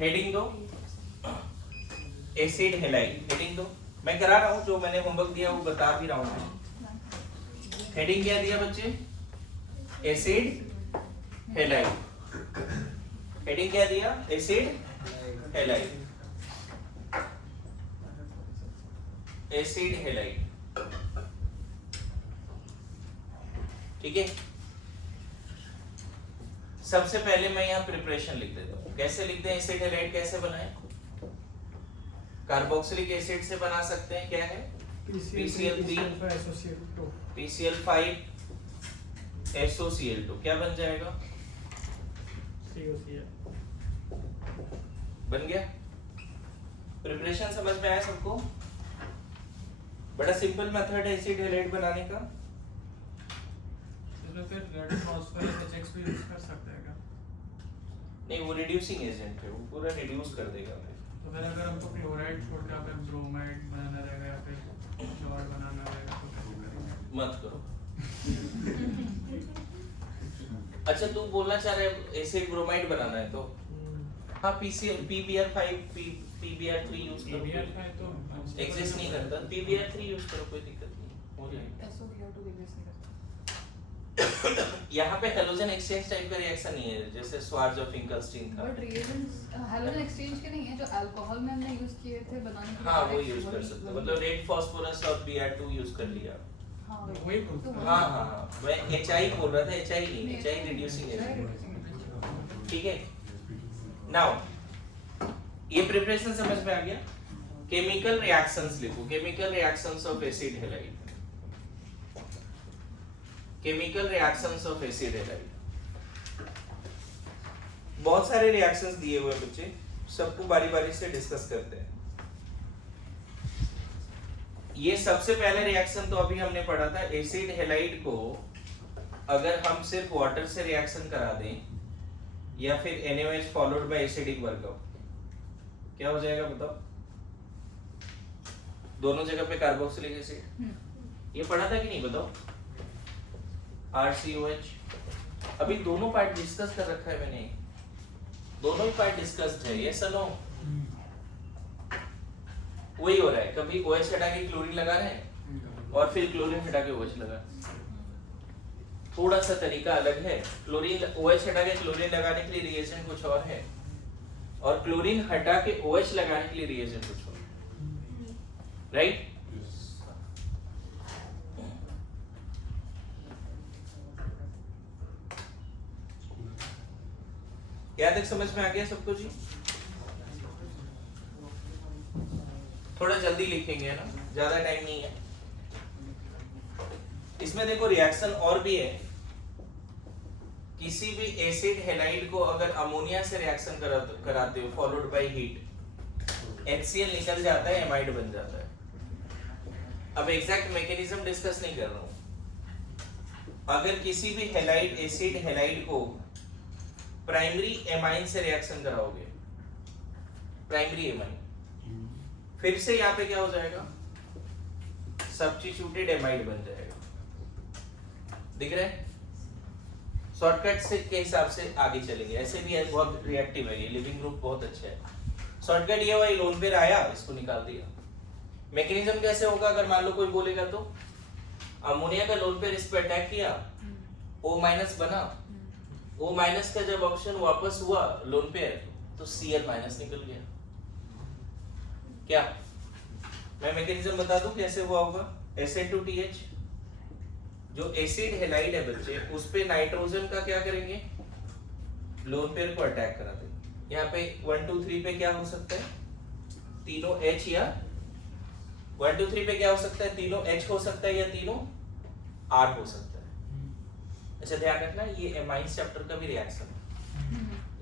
Heading दो acid halide, heading दो। मैं करा रहा हूँ, जो मैंने होमवर्क दिया वो बता भी रहा हूँ। हेडिंग क्या दिया बच्चे? Acid halide. हेडिंग क्या दिया? Acid halide, acid halide. ठीक है, सबसे पहले मैं यहाँ प्रिपरेशन लिख देता हूँ। कैसे लिखते हैं एसिड हेलाइड, कैसे बनाएं? कार्बोक्सिलिक एसिड से बना सकते हैं, क्या है? PCl3 PCl5 SOCl2, क्या बन जाएगा? COCl। बन गया। प्रिपरेशन समझ में आया सबको? बड़ा सिंपल मेथड है एसिड हेलाइड बनाने का। इसमें फिर रेड फास्फोरस HX भी यूज कर सकते हैं क्या? नहीं, वो रिड्यूसिंग एजेंट है, वो पूरा रिड्यूस कर देगा। तो फिर अगर हमको क्लोराइड छोड़ के फिर ब्रोमाइड बनाना रहेगा या फिर क्लोराइड बनाना रहेगा तो कैसे करेंगे? मत करो। अच्छा, तू बोलना चाह रहे एसिड ब्रोमाइड बनाना है तो हाँ, PBr5 PBr3 यूज करो। PBr5 तो एग्जिस्ट नहीं करता, PBr3 यूज करो, कोई दिक्कत नहीं, हो जाएगा। SOBr2 एग्जिस्ट नहीं करता। यहाँ पे हैलोजन एक्सचेंज टाइप का रिएक्शन नहीं है, जैसे स्वार्ज और फिंकलस्टीन था। बट रिएजेंट्स हैलोजन एक्सचेंज के नहीं है, जो अल्कोहल में हमने यूज किए थे बनाने के लिए। हाँ, वो यूज कर सकते हो, मतलब रेड फास्फोरस और Br2 यूज कर लिया। हाँ वही बोलते हैं। हाँ हाँ हाँ, मैं HI बोल रहा था, HI नहीं, HI रिड्यूसिंग एजेंट। ठीक है, नाउ ये प्रिपरेशन समझ में आ गया। केमिकल रिएक्शंस लिखो, chemical reactions of acid halide, chemical reactions of acid halide. बहुत सारे रिएक्शंस दिए हुए हैं बच्चे, सबको बारी बारी से डिस्कस करते हैं। ये सबसे पहले रिएक्शन तो अभी हमने पढ़ा था, एसिड हैलाइड को अगर हम सिर्फ वाटर से रिएक्शन करा दें या फिर NaOH followed by acidic workup, क्या हो जाएगा बताओ? दोनों जगह पे कार्बोक्सिलिक एसिड। ये पढ़ा था कि नहीं बताओ? RCOH। अभी दोनों पार्ट डिस्कस कर रखा है मैंने, दोनों ही पार्ट डिस्कस्ड है। ये सनो वही हो रहा है, कभी OH हटा के क्लोरीन लगा रहे हैं और फिर क्लोरीन हटा के OH लगा। थोड़ा सा तरीका अलग है, क्लोरीन OH हटा के क्लोरीन लगाने के लिए रिएजेंट कुछ और है, और क्लोरीन हटा के OH लगाने के लिए रिएजेंट कुछ और, राइट? क्या तक समझ में आ गया सबको जी? थोड़ा जल्दी लिखेंगे ना, ज्यादा टाइम नहीं है इसमें। देखो रिएक्शन और भी है, किसी भी एसिड हैलाइड को अगर अमोनिया से रिएक्शन कराते हो फॉलोड बाय हीट, HCl निकल जाता है, एमाइड बन जाता है। अब एग्जैक्ट मैकेनिज्म डिस्कस नहीं कर रहा हूं। अगर किसी भी हैलाइड एसिड हैलाइड को प्राइमरी एमाइन से रिएक्शन कराओगे, प्राइमरी एमाइन, फिर से यहाँ पे क्या हो जाएगा? सब्स्टिट्यूटेड एमाइड बन जाएगा। दिख रहा है? शॉर्टकट से के हिसाब से आगे चलेंगे। ऐसे भी है, बहुत रिएक्टिव है ये, लिविंग ग्रुप बहुत अच्छा है। शॉर्टकट ये हुआ, लोन पेयर आया, इसको निकाल दिया। मैकेनिज्म कैसे होगा? अगर मान लो कोई बोलेगा तो अमोनिया का लोन पेयर इस पे अटैक किया, O- बना, O- का जब ऑप्शन वापस हुआ लोन पेयर, तो Cl- निकल गया। क्या मैं मैकेनिज्म बता दूं कैसे हुआ होगा? SN2TH, जो एसिड हैलाइड है बच्चे, उस पे नाइट्रोजन का क्या करेंगे? लोन पेयर को अटैक करा देंगे। यहाँ पे 1 2 3 पे क्या हो सकता है? तीनों H, या 1 2 3 पे क्या हो सकता है? तीनों H हो सकता है या तीनों R हो सकता है। अच्छा ध्यान रखना, ये एमाइंस चैप्टर का भी रिएक्शन है,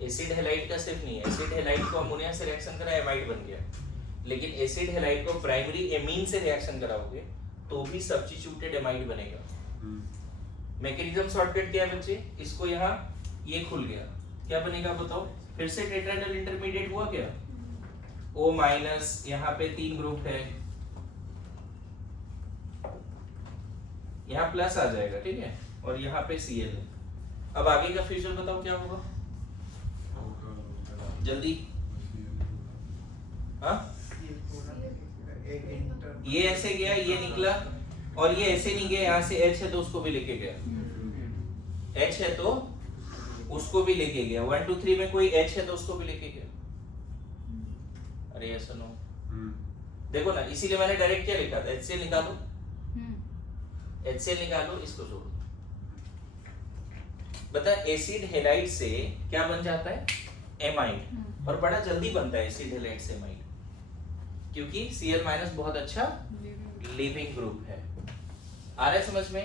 एसिड हैलाइड का सिर्फ नहीं है। एसिड हैलाइड को अमोनिया से रिएक्शन करा, एमाइड बन गया, लेकिन एसिड हैलाइड को प्राइमरी एमीन से रिएक्शन कराओगे तो भी सब्स्टिट्यूटेड एमाइड बनेगा। मैकेनिज्म शॉर्टकट क्या है बच्चे? इसको यहाँ ये खुल गया, क्या बनेगा बताओ? फिर से टेट्राहेड्रल इंटरमीडिएट हुआ क्या? O-, यहाँ पे 3 ग्रुप है, यहाँ प्लस आ जाएगा, ठीक है, और यहाँ पे Cl है। अब आगे का फ्यूचर बताओ क्या होगा जल्दी? हाँ ये पूरा एक इंटर ये ऐसे गया, ये निकला, और ये ऐसे नहीं गया, यहाँ से H है तो उसको भी लेके गया, H है तो उसको भी लेके गया, 1 2 3 में कोई H है तो उसको भी लेके गया। अरे ये सुनो, देखो ना, इसीलिए मैंने डायरेक्ट क्या लिखा था, HCl निकालो, HCl निकालो, इसको छोड़ो। बता, एसिड हेलाइड से क्या बन जाता है, एमाइड, और बड़ा जल्दी बनता है एसिड हेलाइड से एमाइड, क्योंकि Cl- बहुत अच्छा लिविंग ग्रुप है। आ रहा है समझ में?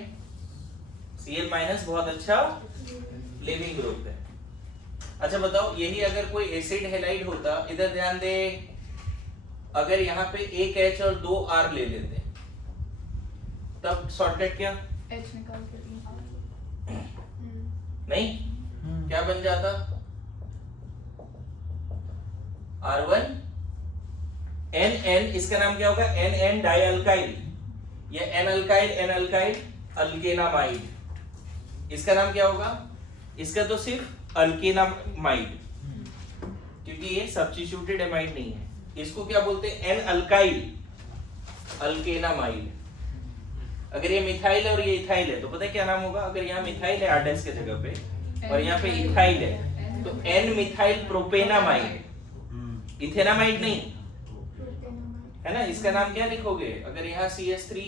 Cl- बहुत अच्छा लिविंग ग्रुप है। अच्छा बताओ, यही अगर कोई एसिड हेलाइड होता, इधर ध्यान दे, अगर यहाँ पे एक H और 2 R ले लेते, तब शॉर्टकट क्या? H निकाल के नहीं, क्या बन जाता? R1 NN, इसका नाम क्या होगा? NN डाइअल्काइल, या N-अल्काइल अल्केनामाइड। इसका नाम क्या होगा? इसका तो सिर्फ अल्केनामाइड, क्योंकि ये सब्स्टिट्यूटेड एमाइड नहीं है। इसको क्या बोलते हैं? N-अल्काइल अल्केनामाइड। अगर ये मिथाइल है और ये इथाइल है तो पता है क्या नाम होगा? अगर यहाँ मिथाइल है R- के जगह पे और यहाँ पे इथाइल है तो N-मिथाइल प्रोपेनामाइड, इथेनामाइड नहीं है ना। इसका नाम क्या लिखोगे? अगर यहाँ CH3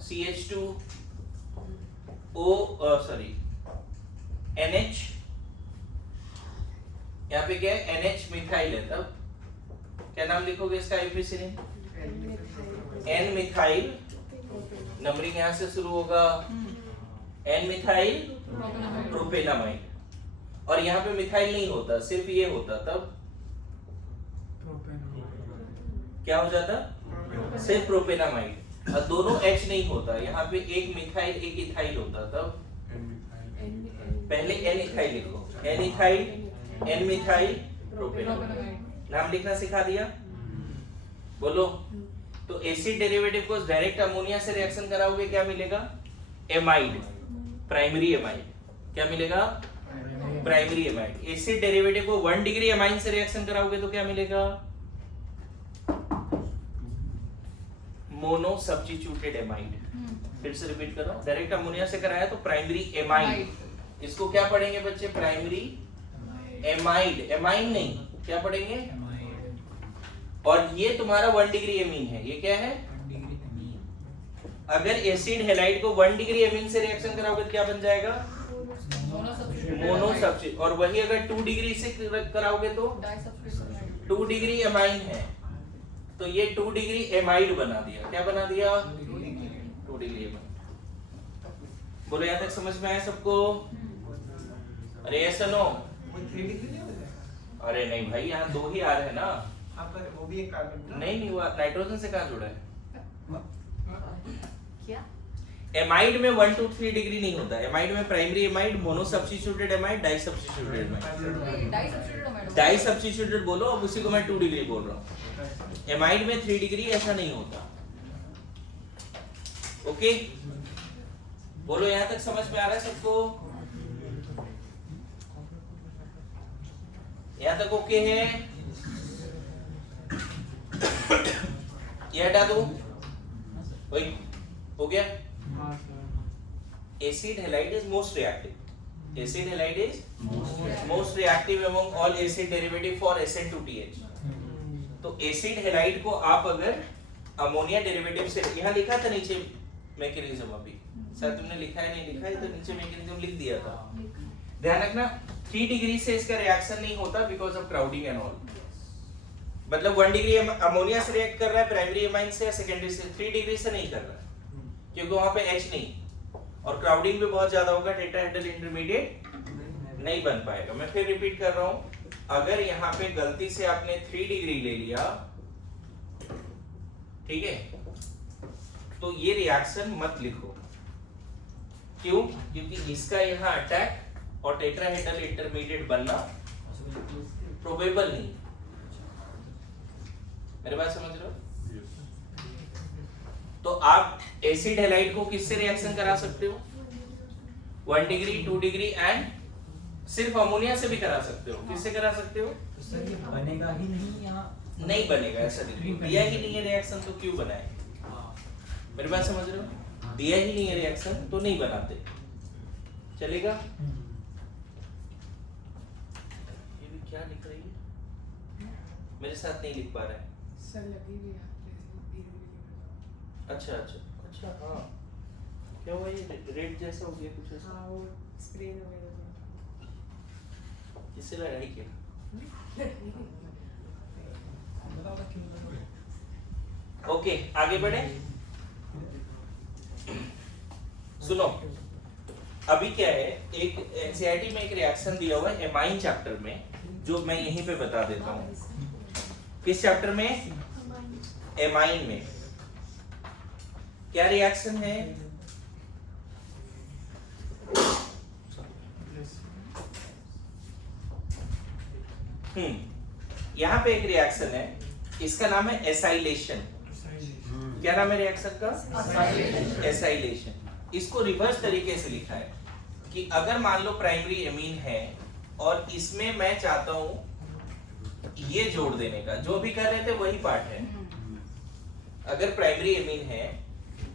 CH2 NH, यहाँ पे क्या है? NH मिथाइल है, तब क्या नाम लिखोगे इसका? एम्फिसिलिन, N-मिथाइल, नंबरिंग यहाँ से शुरू होगा, N-मिथाइल प्रोपेनामाइड। और यहाँ पे मिथाइल नहीं होता, सिर्फ ये होता, तब क्या हो जाता? सिर्फ प्रोपेनामाइड। और दोनों H नहीं होता, यहाँ पे एक मिथाइल एक इथाइल होता, तब पहले N-इथाइल लिखो, N-इथाइल, N-मिथाइल प्रोपेनामाइड। नाम लिखना सिखा दिया? बोलो। तो एसिड डेरिवेटिव को डायरेक्ट अमोनिया से रिएक्शन कराओगे, क्या मिलेगा? Amide, primary amide. क्या मिलेगा? Primary amide. एसिड डेरिवेटिव को 1 डिग्री एमाइन से रिएक्शन कराओगे तो क्या मिलेगा? Mono substituted amide. फिर से रिपीट कर रहा हूं, डायरेक्ट अमोनिया से कराया तो प्राइमरी एमाइड। इसको क्या पढ़ेंगे बच्चे? प्राइमरी एमाइड, एमाइन नहीं, क्या पढ़ेंगे? और ये तुम्हारा 1 डिग्री एमीन है। ये क्या है? अगर एसिड हेलाइड को 1 डिग्री एमीन से रिएक्शन कराओगे तो क्या बन जाएगा? Mono substitute. और वही अगर 2 डिग्री से कराओगे तो 2 डिग्री एमाइन है, तो ये 2 डिग्री एमाइड बना दिया। क्या बना दिया? 2 डिग्री एमाइड। बोलो, यहाँ तक समझ में आया सबको? अरे ऐसा नो, अरे नहीं भाई, यहाँ 2 ही आ रहे हैं ना। वो भी एक कार्बन नहीं, वो नाइट्रोजन से कहाँ जुड़ा है? क्या? एमाइड में 1 2 3 डिग्री नहीं होता। एमाइड में primary amide, mono substituted amide, di substituted amide. Di substituted बोलो, अब उसी को मैं 2 डिग्री बोल रहा हूँ। एमाइड में 3 डिग्री ऐसा नहीं होता। ओके, बोलो, यहाँ तक समझ में आ रहा है सबको? यहाँ तक ओके है? ये हटा दो, वही हो गया। Acid halide is most reactive. Acid halide is most reactive among all acid derivative for SN2TH। तो एसिड हैलाइड को आप अगर अमोनिया डेरिवेटिव से, यहाँ लिखा था नीचे मैकेनिज्म, अभी सर तुमने लिखा है नहीं लिखा है? तो नीचे मैकेनिज्म लिख दिया था, ध्यान रखना। 3 डिग्री से इसका रिएक्शन नहीं होता because of crowding and all. मतलब 1 डिग्री अमोनिया से रिएक्ट कर रहा है प्राइमरी एमाइन से, या सेकेंडरी से। 3 डिग्री से नहीं कर रहा है क्योंकि वहां पे H नहीं, और क्राउडिंग भी बहुत ज्यादा होगा, टेट्राहेड्रल इंटरमीडिएट नहीं बन पाएगा। मैं फिर रिपीट कर रहा हूं, अगर यहाँ पे गलती से आपने 3 डिग्री ले लिया, ठीक है, तो ये रिएक्शन मत लिखो। क्यों? क्योंकि इसका यहाँ अटैक और टेट्राहेड्रल इंटरमीडिएट बनना प्रोबेबल नहीं। मेरे बात समझ रहे हो? तो आप एसिड हैलाइड को किससे रिएक्शन करा सकते हो? 1 डिग्री, 2 डिग्री एंड सिर्फ अमोनिया से भी करा सकते हो, किससे करा सकते हो? तो सर ये बनेगा ही नहीं या नहीं बनेगा, ऐसा नहीं, दिया ही नहीं है रिएक्शन तो क्यों बनाए? मेरी बात समझ रहे हो? दिया ही नहीं है रिएक्शन तो नहीं बनाते, चलेगा? ये भी क्या लिख रही है, मेरे साथ नहीं लिख पा रहा है। सर लगी हुई है अच्छा अच्छा अच्छा, हाँ क्या हुआ, ये रेड जैसा हो गया कुछ ऐसा? हाँ वो स्क्रीन वगैरह किससे लड़ाई किया? ओके आगे बढ़े। सुनो, अभी क्या है, एक एनसीईआरटी में एक रिएक्शन दिया हुआ है एमाइन चैप्टर में, जो मैं यहीं पे बता देता हूँ। किस चैप्टर में? एमाइन में। क्या रिएक्शन है? यहाँ पे एक रिएक्शन है, इसका नाम है एसाइलेशन। क्या नाम है रिएक्शन का? एसाइलेशन। इसको रिवर्स तरीके से लिखा है कि अगर मान लो प्राइमरी एमीन है और इसमें मैं चाहता हूं ये जोड़ देने का, जो भी कर रहे थे वही पार्ट है। अगर प्राइमरी एमीन है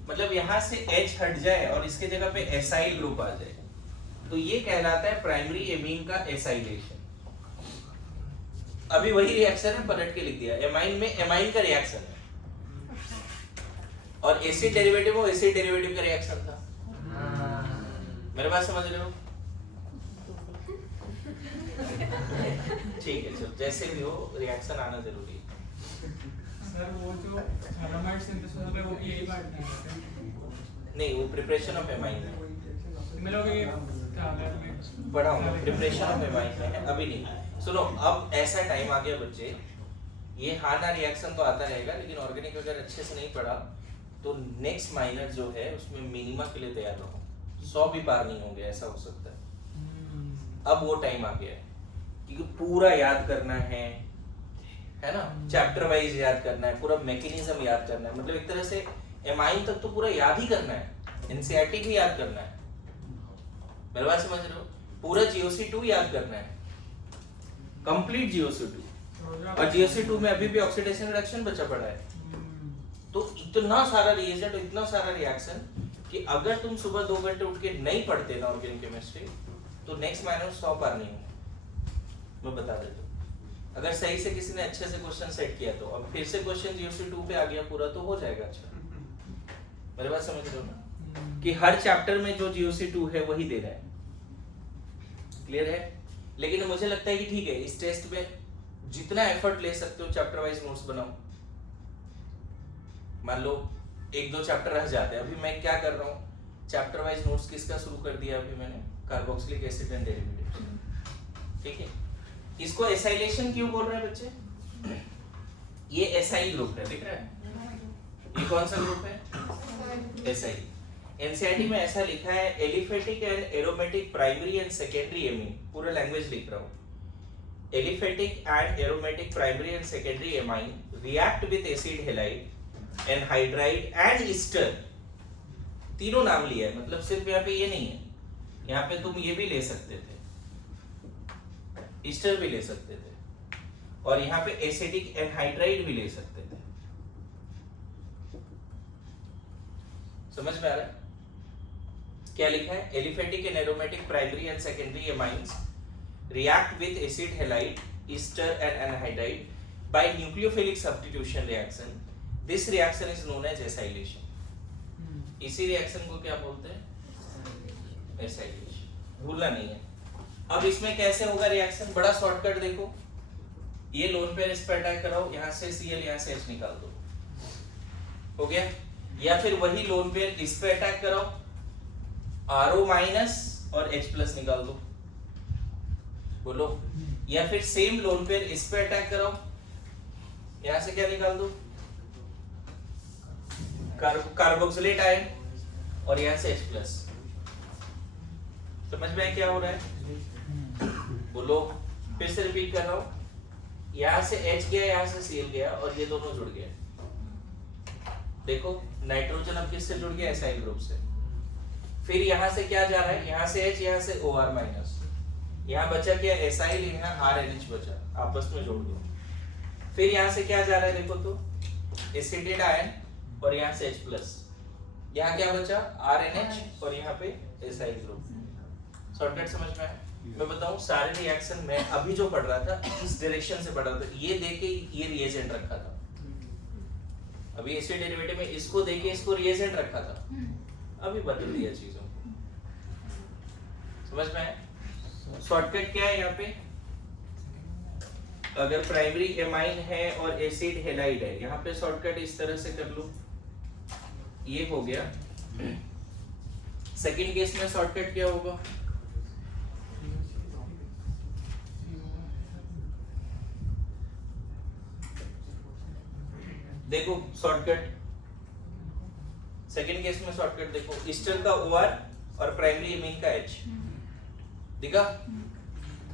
मतलब यहां से H हट जाए और इसके जगह पे एसाइल ग्रुप आ जाए, तो ये कहलाता है प्राइमरी एमीन का एसाइलेशन। अभी वही रिएक्शन है, पलट के लिख दिया, एमाइन में एमाइन का रिएक्शन है और एसिड डेरिवेटिव वो एसिड डेरिवेटिव का रिएक्शन था। मेरे बात समझ रहे हो? ठीक है, चलो जैसे भी हो रिएक्शन आना जरूरी है। सर वो जो थर्माइट सिंथेसिस होता है वो भी यही पार्ट नहीं, वो प्रिपरेशन ऑफ एमाइन है, मेरे को ये टैबलेट में पढ़ाऊंगा, प्रिपरेशन ऑफ एमाइन है, अभी नहीं। सुनो, अब ऐसा टाइम आ गया बच्चे, ये हाना रिएक्शन तो आता रहेगा, लेकिन ऑर्गेनिक अगर अच्छे से नहीं पढ़ा तो नेक्स्ट माइनर जो है उसमें मिनिमा के लिए तैयार रहो, 100 भी पार नहीं होंगे, ऐसा हो सकता है। अब वो टाइम आ गया है क्योंकि पूरा याद करना है ना, चैप्टर वाइज याद करना है, पूरा मैकेनिज्म याद करना है, मतलब एक तरह से एमाइन तक तो पूरा याद ही करना है, एनसीईआरटी भी याद करना है। मेरी बात समझ रहे हो? पूरा GOC2 याद करना है, कंप्लीट GOC2, और GOC2 में अभी भी ऑक्सीडेशन रिडक्शन बचा पड़ा है। तो इतना सारा रिएजेंट, इतना सारा रिएक्शन कि अगर तुम सुबह 2 घंटे उठ के नहीं पढ़ते ना ऑर्गेनिक केमिस्ट्री तो नेक्स्ट माइनर 100 पार नहीं होंगे, मैं बता देता हूँ। अगर सही से किसी ने अच्छे से क्वेश्चन सेट किया तो अब फिर से क्वेश्चन GOC2 पे आ गया पूरा तो हो जाएगा अच्छा। मेरी बात समझ रहे हो ना, कि हर चैप्टर में जो GOC2 है वही दे रहा है, क्लियर है? लेकिन मुझे लगता है कि ठीक है, इस टेस्ट में जितना एफर्ट ले सकते हो चैप्टर वाइज नोट्स बनाओ। मान लो 1-2 चैप्टर रह जाते हैं, अभी मैं क्या कर रहा हूँ, चैप्टर वाइज नोट्स किसका शुरू कर दिया अभी मैंने, कार्बोक्सिलिक एसिड एंड डेरिवेटिव्स, ठीक है। इसको एसाइलेशन क्यों बोल रहे हैं बच्चे? ये एसाइल ग्रुप है, दिख रहा है? ये कौन सा ग्रुप है? एसाइल। एनसीईआरटी में ऐसा लिखा है, aliphatic and aromatic primary and secondary amine, पूरा लैंग्वेज लिख रहा हूँ। Aliphatic and aromatic primary and secondary amine react with acid halide, anhydride and Easter, तीनों नाम लिया है, मतलब सिर्फ यहाँ पे ये नहीं है, यहाँ पे तुम ये भी ले सकते थे, ईस्टर भी ले सकते थे, और यहाँ पे एसिडिक एनहाइड्राइड भी ले सकते थे। समझ में आ रहा है क्या लिखा है? Aliphatic and aromatic primary and secondary amines react with acid halide, Easter and anhydride by nucleophilic substitution reaction. This reaction is known as acylation. इसी रिएक्शन को क्या बोलते हैं? एसाइलेशन, भूलना नहीं है। अब इसमें कैसे होगा रिएक्शन, बड़ा शॉर्टकट देखो, ये लोन पेयर इस पर अटैक कराओ, यहाँ से Cl यहाँ से H निकाल दो, हो गया। या फिर वही लोन पेयर इस पे अटैक कराओ, RO माइनस और H प्लस निकाल दो, बोलो। या फिर सेम लोन पेयर इस पे अटैक कराओ, यहाँ से क्या निकाल दो, कार्बोक्सिलेट आयन, और यहाँ से H प्लस। समझ में क्या हो रहा है? बोलो, फिर से रिपीट कर रहा हूँ, यहाँ से H गया, यहाँ से Cl गया, और ये दोनों जुड़ गए। देखो नाइट्रोजन अब किससे जुड़ गया? एसाइल ग्रुप से। फिर यहाँ से क्या जा रहा है? यहाँ से H, यहाँ से OR माइनस, यहाँ बचा क्या, एसाइल, यहाँ RNH बचा, आपस में जोड़ दो। फिर यहाँ से क्या जा रहा है देखो तो, एसिटेट आयन और यहाँ से H+। यहाँ क्या बचा, RNH और यहाँ पे एसाइल ग्रुप। शॉर्टकट समझ में आया? मैं बताऊं, सारे रिएक्शन में अभी जो पढ़ रहा था इस डायरेक्शन से पढ़ रहा था, ये देके ये रिएजेंट रखा था। अभी एसिड डेरिवेटिव में इसको देके इसको रिएजेंट रखा था, अभी बदल दिया चीजों को। समझ में आया? शॉर्टकट क्या है यहाँ पे, अगर प्राइमरी एमाइन है और एसिड हेलाइड है, यहाँ पे शॉर्टकट इस तरह से कर लो, ये हो गया। सेकंड केस में शॉर्टकट क्या होगा, देखो शॉर्टकट, सेकंड केस में शॉर्टकट देखो, ईस्टर का OR और प्राइमरी एमीन का H दिखा।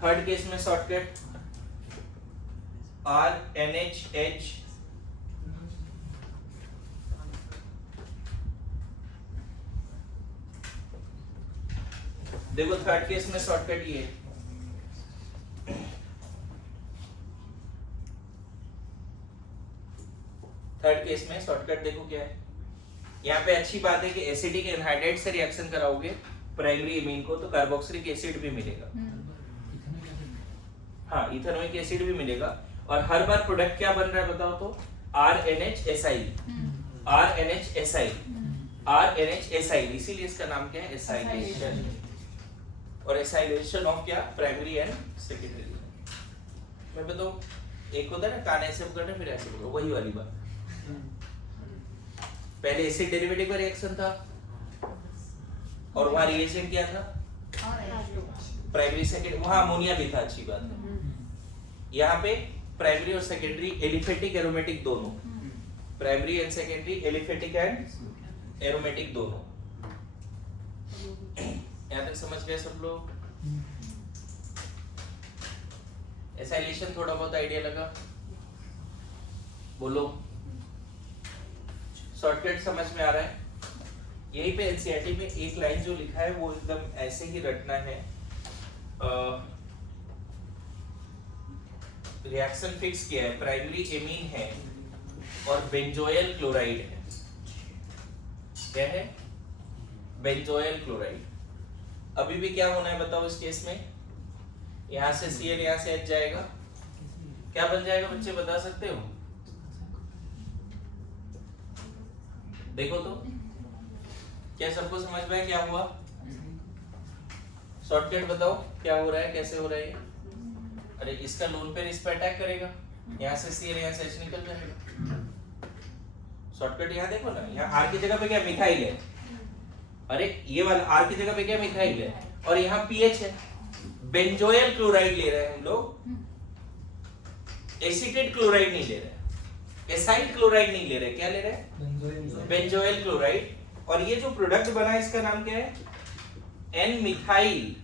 थर्ड केस में शॉर्टकट RNH देखो थर्ड केस में शॉर्टकट ये है। थर्ड केस में शॉर्टकट देखो क्या है, यहाँ पे अच्छी बात है कि एसिडिक एनहाइड्राइड से रिएक्शन कराओगे प्राइमरी एमीन को तो कार्बोक्सिलिक एसिड भी मिलेगा, हाँ इथेनोइक एसिड भी मिलेगा। और हर बार प्रोडक्ट क्या बन रहा है बताओ तो, RNH acyl, RNH acyl, RNH acyl, इसीलिए इसका नाम क्या है, एसाइलेशन। और एसाइलेशन ऑफ क्या, प्राइमरी एंड सेकेंडरी। मैं बताऊं, एक होता है ना कान ऐसे पकड़ना फिर ऐसे पकड़ो, वही वाली बात। पहले एसिड डेरिवेटिव का रिएक्शन था और वहां रिएजेंट क्या था, प्राइमरी सेकेंडरी, वहां अमोनिया भी था, अच्छी बात है। यहाँ पे प्राइमरी और सेकेंडरी एलिफेटिक एरोमेटिक दोनों, primary and secondary aliphatic and aromatic दोनों। यहाँ तक समझ गए सब लोग? एसाइलेशन थोड़ा बहुत आइडिया लगा, बोलो। शॉर्टकट समझ में आ रहा है? यही पे एनसीईआरटी में एक लाइन जो लिखा है वो एकदम ऐसे ही रटना है। रिएक्शन फिक्स किया है, प्राइमरी एमीन है और बेंजोइल क्लोराइड है। क्या है? Benzoyl chloride. अभी भी क्या होना है बताओ इस केस में, यहां से Cl यहां से H जाएगा, क्या बन जाएगा बच्चे बता सकते हो? देखो तो क्या सबको समझ में क्या हुआ? शॉर्टकट बताओ क्या हो रहा है, कैसे हो रहा है ये? अरे इसका लोन पेयर इस पर अटैक करेगा, यहाँ से Cl यहाँ से H निकल जाएगा। शॉर्टकट यहाँ देखो ना, यहाँ R की जगह पे क्या मिथाइल है, अरे ये वाला R की जगह पे क्या मिथाइल है और यहाँ पीएच है। बेंजोइल क्लोराइड ले रहे हैं हम लोग, एसिटेट क्लोराइड नहीं ले रहे, एसाइल क्लोराइड नहीं ले रहे, क्या ले रहे हैं? Benzoyl chloride. और ये जो प्रोडक्ट बना है इसका नाम क्या है? N methyl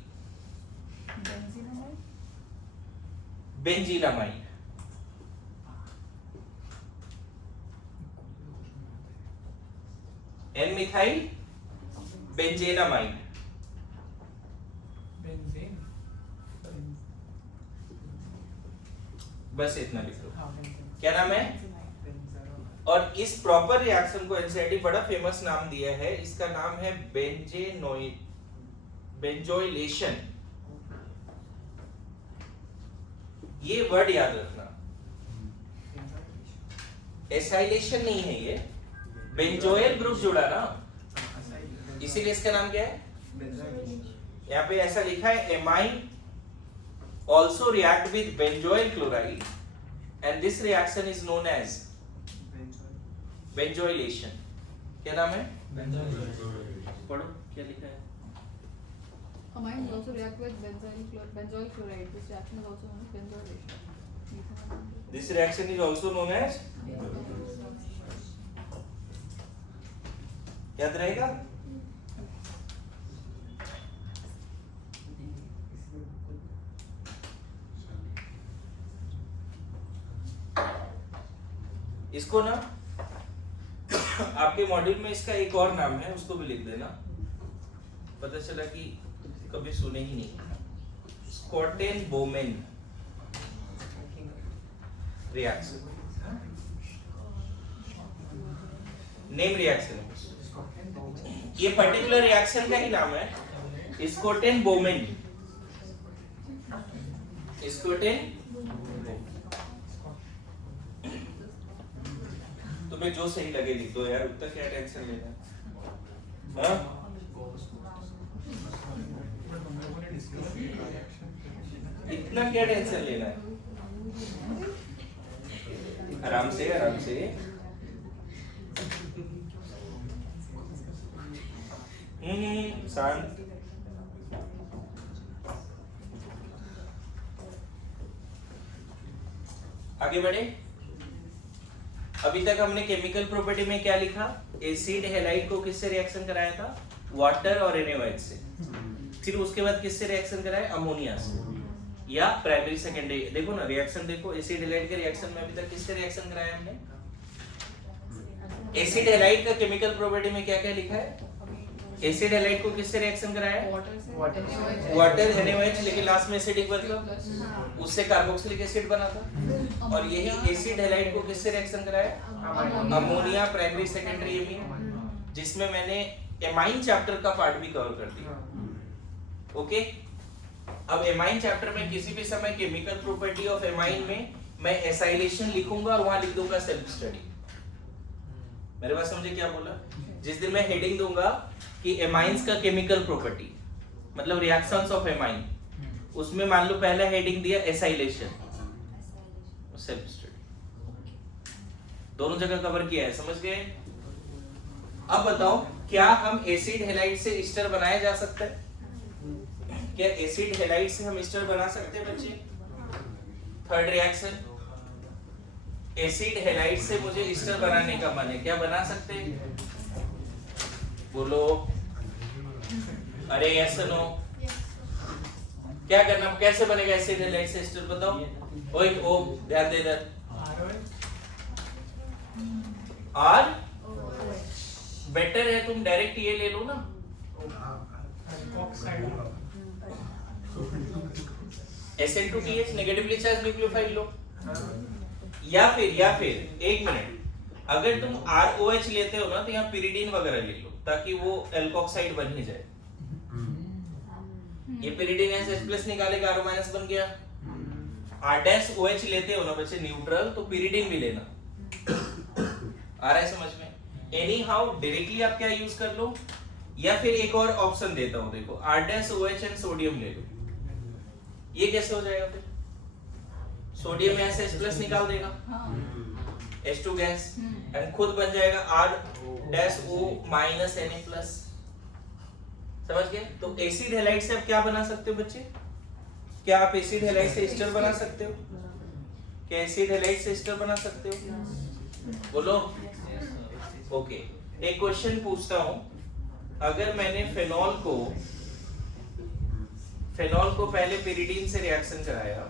benzylamide. N methyl benzylamide. बस इतना लिख लो, क्या नाम है? और इस प्रॉपर रिएक्शन को एनसीईआरटी बड़ा फेमस नाम दिया है, इसका नाम है बेंजोइलेशन। ये वर्ड याद रखना, एसाइलेशन नहीं है ये, बेंजोइल ग्रुप जुड़ा ना, इसीलिए इसका नाम क्या है? यहाँ पे ऐसा लिखा है, amine also react with benzoyl chloride and this reaction is known as benzoylation। क्या नाम है? पढ़ो क्या लिखा है? Amines also react with benzoyl chloride. This reaction is also known as benzylation. This reaction is also known as, याद रहेगा? इसको ना आपके मॉड्यूल में इसका एक और नाम है, उसको भी लिख देना, पता चला कि कभी सुने ही नहीं। स्कॉटेन-बोमेन रिएक्शन, नेम रिएक्शन है ये, पर्टिकुलर रिएक्शन का ही नाम है स्कॉटेन-बोमेन। स्कॉटेन, तुम्हें जो सही लगे लिख दो यार, उतना क्या टेंशन लेना है? हाँ? इतना क्या टेंशन लेना है? आराम से आराम से। शांत। आगे बढ़े। अभी तक हमने केमिकल प्रॉपर्टी में क्या लिखा? एसिड हैलाइड को किससे रिएक्शन कराया था? वाटर और NaOH से। फिर उसके बाद किससे रिएक्शन कराया? अमोनिया से या प्राइमरी सेकेंडरी। देखो ना रिएक्शन देखो, एसिड हैलाइड के रिएक्शन में अभी तक किससे रिएक्शन कराया हमने? एसिड हैलाइड का केमिकल प्रॉपर्टी में क्या क्या लिखा है? एसिड हैलाइड को किससे रिएक्शन कराया? वाटर NaOH, लेकिन लास्ट में एसिडिक मतलब उससे कार्बोक्सिलिक एसिड बना था। और यही एसिड हैलाइड को किससे रिएक्शन कराया? अमोनिया, प्राइमरी सेकेंडरी एमीन, जिसमें मैंने एमाइन चैप्टर का पार्ट भी कवर कर दिया। ओके, अब एमाइन चैप्टर में किसी भी समय केमिकल प्रॉपर्टी ऑफ एमाइन में मैं एसाइलेशन लिखूंगा और वहां लिख दूंगा सेल्फ स्टडी। मेरे पास समझे क्या बोला? जिस दिन मैं हेडिंग दूंगा कि एमाइंस का केमिकल प्रॉपर्टी मतलब रिएक्शंस ऑफ एमाइन, उसमें मान लो पहला हेडिंग दिया एसाइलेशन, सेल्फ स्टडी, दोनों जगह कवर किया है। समझ गए? अब बताओ, क्या हम एसिड हैलाइड से एस्टर बनाया जा सकता है? क्या एसिड हैलाइड से हम एस्टर बना सकते हैं बच्चे? थर्ड रिएक्शन, एसिड हैलाइड से मुझे एस्टर बनाने का मन है, क्या बना सकते हैं? बोलो, अरे यस नो। क्या करना, कैसे बनेगा एसिड हैलाइड से एस्टर बताओ? ओए ओ ध्यान दे इधर। आर बेटर है, तुम डायरेक्ट ये ले लो ना। SN2TH नेगेटिवली चार्ज न्यूक्लियोफाइल लो। या फिर एक मिनट, अगर तुम ROH लेते हो ना तो यहाँ पिरिडीन वगैरह ले लो ताकि वो एल्कोक्साइड बन ही जाए। ये पिरिडीन H+ निकालेगा, R- बन गया। R-OH लेते हो ना बच्चे न्यूट्रल, तो पिरिडीन भी लेना। आ रहा है समझ में? एनी हाउ डायरेक्टली आप क्या यूज कर लो, या फिर एक और ऑप्शन देता हूं, देखो R-OH एंड सोडियम ले लो। ये कैसे हो जाएगा? फिर सोडियम यहाँ से H+ निकाल देगा, H2 गैस, एंड खुद बन जाएगा R-O- Na+। समझ गए? तो एसिड हैलाइड से आप क्या बना सकते हो बच्चे? क्या आप एसिड हैलाइड से एस्टर बना सकते हो? क्या एसिड हैलाइड से एस्टर बना सकते हो? बोलो। ओके, एक क्वेश्चन पूछता हूं, अगर मैंने फेनॉल को पहले पिरिडीन से रिएक्शन कराया,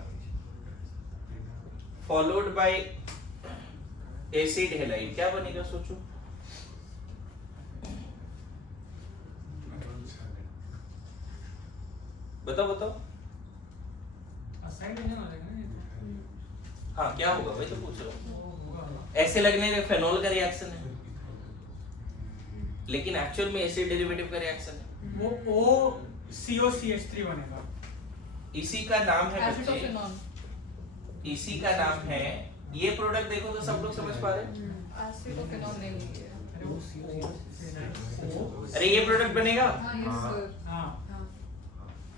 फॉलोड बाय एसिड हैलाइड, क्या बनेगा सोचो? बताओ। हाँ क्या होगा, वही तो पूछ रहा हूँ। ऐसे लगने का फेनॉल का रिएक्शन है, लेकिन एक्चुअल में एसिड डेरिवेटिव का रिएक्शन है। वो COCH3 बनेगा। इसी का नाम है बच्चे, इसी का नाम है, ये प्रोडक्ट देखो तो सब लोग समझ पा रहे हैं? एसिटोफेनॉल नहीं है। अरे ये प्रोडक्ट बनेगा। हाँ,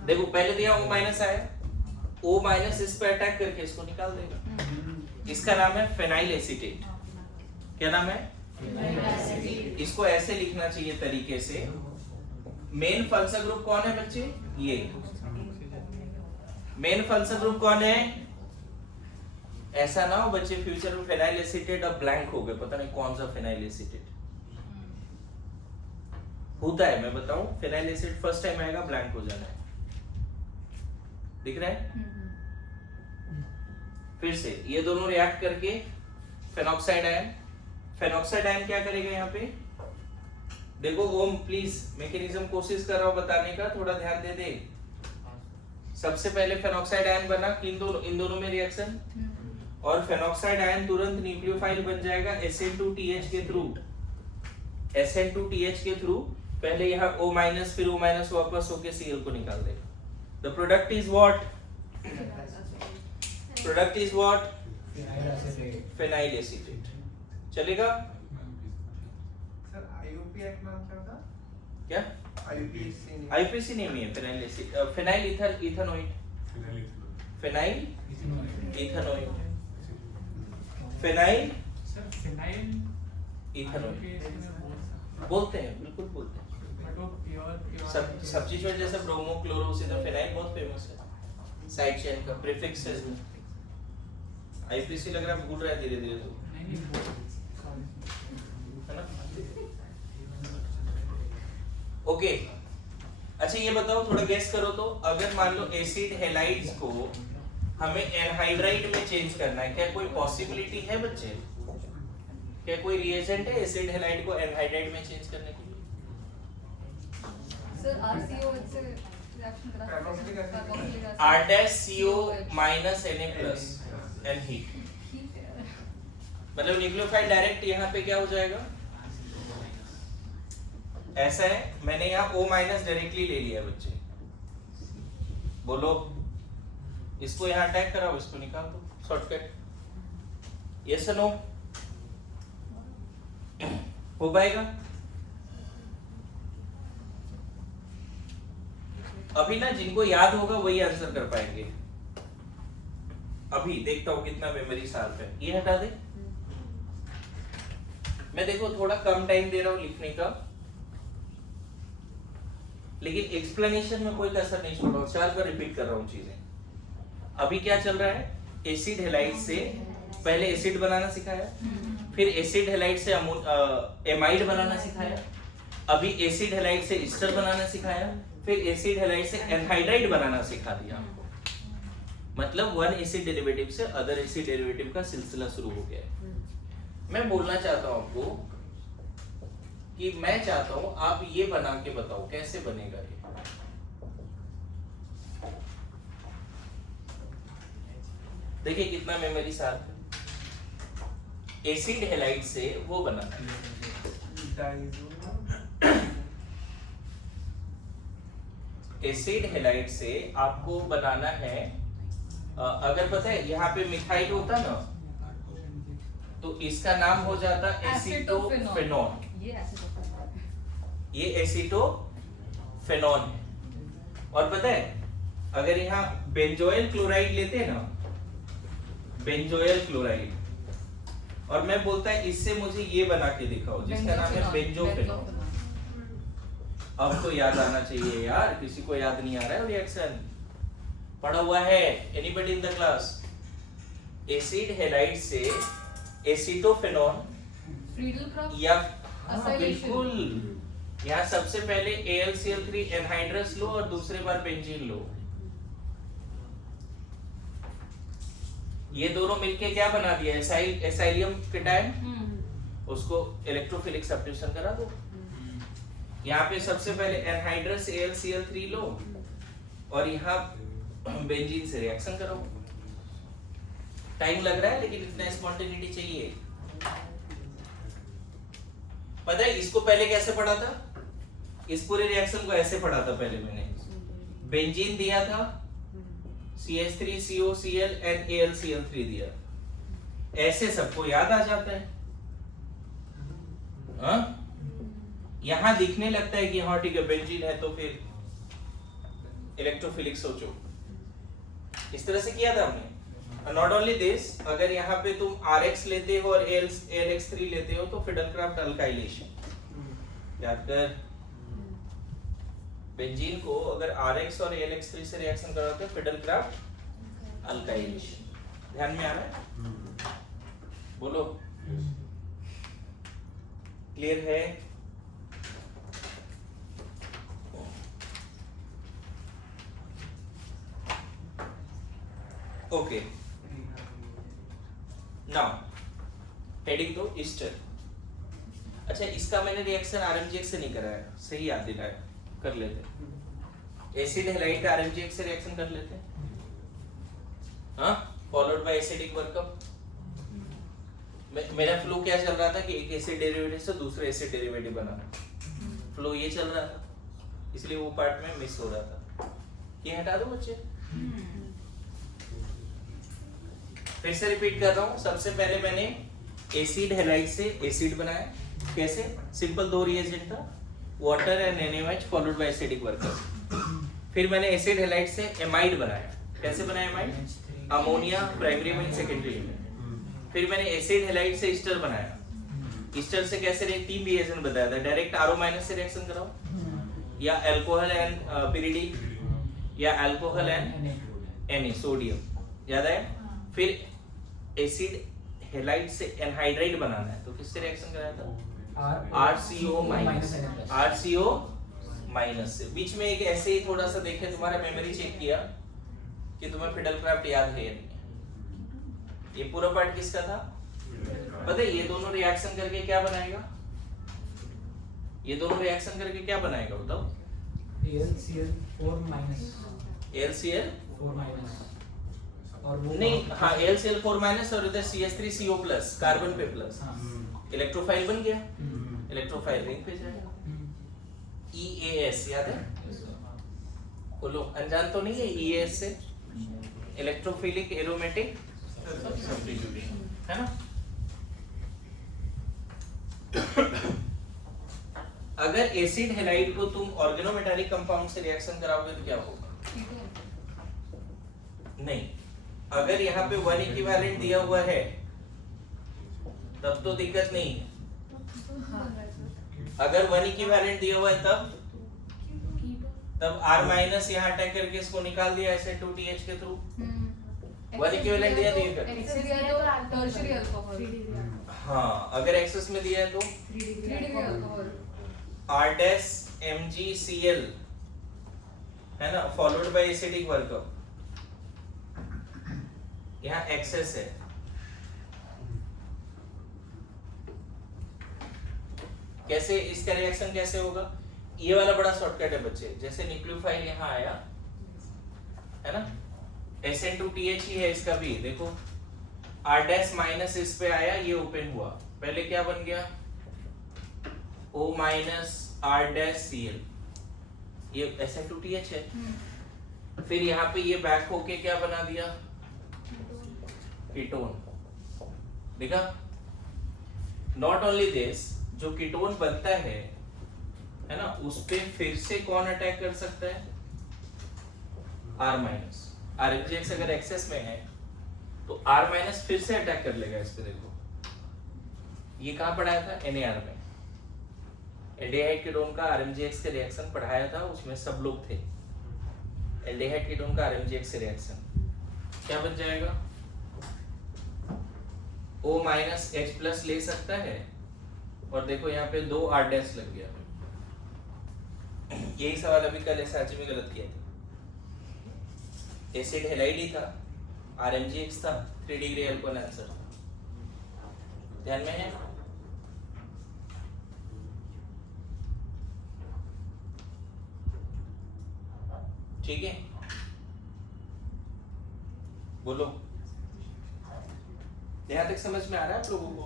देखो पहले दिया O- आया, O- इस पे अटैक करके इसको निकाल देगा। इसका नाम है फेनाइल एसीटेट। क्या नाम है? इसको ऐसे लिखना चाहिए तरीके से, मेन फल्सा ग्रुप कौन है बच्चे? ये मेन फल्सा ग्रुप कौन है? ऐसा ना हो बच्चे फ्यूचर में फेनाइल एसीटेट और ब्लैंक हो गए, पता नहीं कौन सा फेनाइल एसीटेट होता है। मैं बताऊं, फेनाइल एसिड फर्स्ट टाइम आएगा ब्लैंक हो जाना है, दिख रहा है? फिर से ये दोनों रिएक्ट करके फेनॉक्साइड आयन क्या करेगा यहाँ पे? देखो ओम प्लीज, मैकेनिज्म कोशिश कर रहा हूं बताने का, थोड़ा ध्यान दे दे। सबसे पहले फेनॉक्साइड आयन बना, इन दोनों में रिएक्शन, और फेनॉक्साइड आयन तुरंत न्यूक्लियोफाइल बन जाएगा SN2TH के थ्रू। SN2TH के थ्रू पहले यहाँ O माइनस फिर O माइनस वापस होके Cl को निकाल देगा। The product is what? Product is what? Phenyl acetate। चलेगा? सर IUPAC नाम क्या था? क्या? IUPAC नेम है phenyl acid, phenyl ethanoid, phenyl ethanoid, phenyl sir phenyl ethanoid बोलते हैं, बिल्कुल बोलते हैं। बट वो प्योर सब्स्टिट्यूएंट जैसे ब्रोमो क्लोरो से तो फेनाइल बहुत फेमस है साइड चेन का प्रीफिक्स है इसमें। आईपीसी लग रहा है भूल रहा है धीरे धीरे तो, नहीं है ना? ओके अच्छा ये बताओ, थोड़ा गेस करो तो, अगर मान लो एसिड हैलाइड्स को हमें एनहाइड्राइड में चेंज करना है, क्या कोई पॉसिबिलिटी है बच्चे? क्या कोई रिएजेंट है एसिड हैलाइड को एनहाइड्राइड में चेंज करने के लिए? सर RCOH से रिएक्शन करा carboxylic acid. Carboxylic acid R-CO minus Na plus and heat, ठीक है। मतलब न्यूक्लियोफाइल डायरेक्ट यहाँ पे क्या हो जाएगा? ऐसा है, मैंने यहाँ O माइनस डायरेक्टली ले लिया बच्चे, बोलो इसको यहाँ अटैक कराओ, इसको निकाल दो शॉर्टकट। यस नो हो पाएगा? अभी ना जिनको याद होगा वही आंसर कर पाएंगे। अभी देखता हूँ कितना मेमोरी शार्प है। ये हटा दे, मैं देखो थोड़ा कम टाइम दे रहा हूँ लिखने का, लेकिन एक्सप्लेनेशन में कोई कसर नहीं छोड़ रहा हूँ, 4 बार रिपीट कर रहा हूँ चीजें। अभी क्या चल रहा है? एसिड हैलाइड से पहले एसिड बनाना सिखाया, फिर एसिड हैलाइड से एमाइड बनाना सिखाया, अभी एसिड हैलाइड से एस्टर बनाना सिखाया, फिर एसिड हैलाइड से एनहाइड्राइड बनाना सिखा दिया आपको। मतलब वन एसिड डेरिवेटिव से अदर एसिड डेरिवेटिव का सिलसिला शुरू हो गया है। मैं बोलना चाहता हूं आपको कि मैं चाहता हूं आप ये बना के बताओ कैसे बनेगा ये। देखिए कितना मेमोरी शार्प है। एसिड हैलाइड से वो बनाना है, एसिड हैलाइड से आपको बनाना है, अगर पता है यहाँ पे मिथाइल होता ना तो इसका नाम हो जाता एसिटोफेनॉन। ये एसिटोफेनॉन है। और पता है अगर यहाँ बेंजोइल क्लोराइड लेते हैं ना, बेंजोइल क्लोराइड, और मैं बोलता है इससे मुझे ये बना के दिखाओ जिसका नाम है बेंजोफेनॉन। अब तो याद आना चाहिए यार, किसी को याद नहीं आ रहा है रिएक्शन? पढ़ा हुआ है anybody in the class? Acid halide से एसिटोफेनॉन या बिल्कुल, यहाँ सबसे पहले AlCl3 एनहाइड्रस लो और दूसरे बार बेंजीन लो। ये दोनों मिलके क्या बना दिया? Acylium cation. उसको इलेक्ट्रोफिलिक सब्स्टिट्यूशन करा दो। यहाँ पे सबसे पहले एनहाइड्रस AlCl3 लो और यहाँ बेंजीन से रिएक्शन करो। टाइम लग रहा है लेकिन इतना स्पॉन्टेनिटी चाहिए। पता है इसको पहले कैसे पढ़ा था? इस पूरे रिएक्शन को ऐसे पढ़ा था पहले मैंने। बेंजीन दिया था, CH3COCl and AlCl3 दिया। ऐसे सबको याद आ जाता है। हाँ? यहां दिखने लगता है कि हाँ ठीक है बेंजीन है तो फिर इलेक्ट्रोफिलिक सोचो। इस तरह से किया था हमने। नॉट ओनली दिस, अगर यहाँ पे तुम RX लेते हो और ALX3 लेते हो तो फिडलक्राफ्ट अल्काइलेशन याद कर। बेंजीन को अगर RX और ALX3 से रिएक्शन कराते हो फिडलक्राफ्ट अल्काइलेशन। ध्यान में आ रहा है? बोलो क्लियर है? ओके नाउ हेडिंग तो ईस्टर। अच्छा इसका मैंने रिएक्शन RMGX से नहीं कराया, सही याद दिलाया, कर लेते। एसिड हैलाइड का आरएमजीएक्स से रिएक्शन कर लेते हैं, हाँ, फॉलोड बाय एसिडिक वर्कअप। मेरा फ्लो क्या चल रहा था कि एक एसिड डेरिवेटिव से दूसरे एसिड डेरिवेटिव बनाना, फ्लो ये चल रहा था, इसलिए वो पार्ट में मिस हो रहा था। ये हटा दो बच्चे। फिर से रिपीट कर रहा हूँ, सबसे पहले मैंने एसिड हैलाइड से एसिड बनाया। कैसे? सिंपल, दो रिएजेंट था, water and NaOH followed by acidic workup. फिर मैंने एसिड हैलाइड से एमाइड बनाया। कैसे बनाया एमाइड? अमोनिया प्राइमरी में सेकेंडरी में। फिर मैंने एसिड हैलाइड से ईस्टर बनाया। ईस्टर से कैसे 3 रिएजेंट बताया था, डायरेक्ट RO- से रिएक्शन कराओ, या अल्कोहल एंड पिरिडी, या अल्कोहल एंड Na सोडियम, याद है? फिर एसिड हैलाइड से एनहाइड्राइड बनाना है, तो किससे रिएक्शन कराया था? RCO माइनस से। बीच में एक ऐसे ही थोड़ा सा देखे, तुम्हारा मेमोरी चेक किया कि तुम्हें फिडलक्राफ्ट याद है या नहीं। ये पूरा पार्ट किसका था पता है? ये दोनों रिएक्शन करके क्या बनाएगा? ये दोनों रिएक्शन करके क्या बनाएगा बताओ? AlCl और वो नहीं, हाँ, AlCl4- और इधर CH3CO+ कार्बन पे प्लस, इलेक्ट्रोफाइल बन गया, इलेक्ट्रोफाइल रिंग पे जाएगा। EAS याद है? बोलो, अनजान तो नहीं है EAS से? इलेक्ट्रोफिलिक एरोमेटिक सब्स्टिट्यूशन, है ना? अगर एसिड हैलाइड को तुम ऑर्गेनोमेटालिक कंपाउंड से रिएक्शन कराओगे तो क्या होगा? नहीं, अगर यहाँ पे 1 इक्विवेलेंट दिया हुआ है तब तो दिक्कत नहीं है। अगर 1 इक्विवेलेंट दिया हुआ है तब R- यहाँ अटैक करके इसको निकाल दिया SN2TH के थ्रू। 1 इक्विवेलेंट दिया तो टर्शियरी अल्कोहल, हाँ, अगर एक्सेस में दिया है तो 3 डिग्री अल्कोहल, R-MgCl, है ना, फॉलोड बाय एसिडिक वर्कअप। यहाँ एक्सेस है, कैसे इसका रिएक्शन कैसे होगा? ये वाला बड़ा शॉर्टकट है बच्चे, जैसे न्यूक्लियोफाइल यहाँ आया है ना, SN2TH ही है इसका भी, देखो R- इस पे आया, ये ओपन हुआ, पहले क्या बन गया? O-R-Cl, ये SN2TH है। फिर यहाँ पे ये बैक होके क्या बना दिया? कीटोन, देखा? नॉट ओनली दिस, जो कीटोन बनता है ना, उस पे फिर से कौन अटैक कर सकता है? R-, RMGX अगर एक्सेस में है तो R- फिर से अटैक कर लेगा इस पे। देखो ये कहाँ पढ़ाया था? NAR में एल्डिहाइड कीटोन का RMGX के रिएक्शन पढ़ाया था, उसमें सब लोग थे। एल्डिहाइड कीटोन का RMGX से रिएक्शन क्या बन जाएगा? O-H+ ले सकता है, और देखो यहाँ पे 2 R- लग गया। यही सवाल अभी कल SRG में गलत किया था। एसिड हैलाइड ही था, RMGX था, 3 डिग्री अल्कोहल आंसर था। ध्यान में है? ठीक है, बोलो, यहाँ तक समझ में आ रहा है आप लोगों को?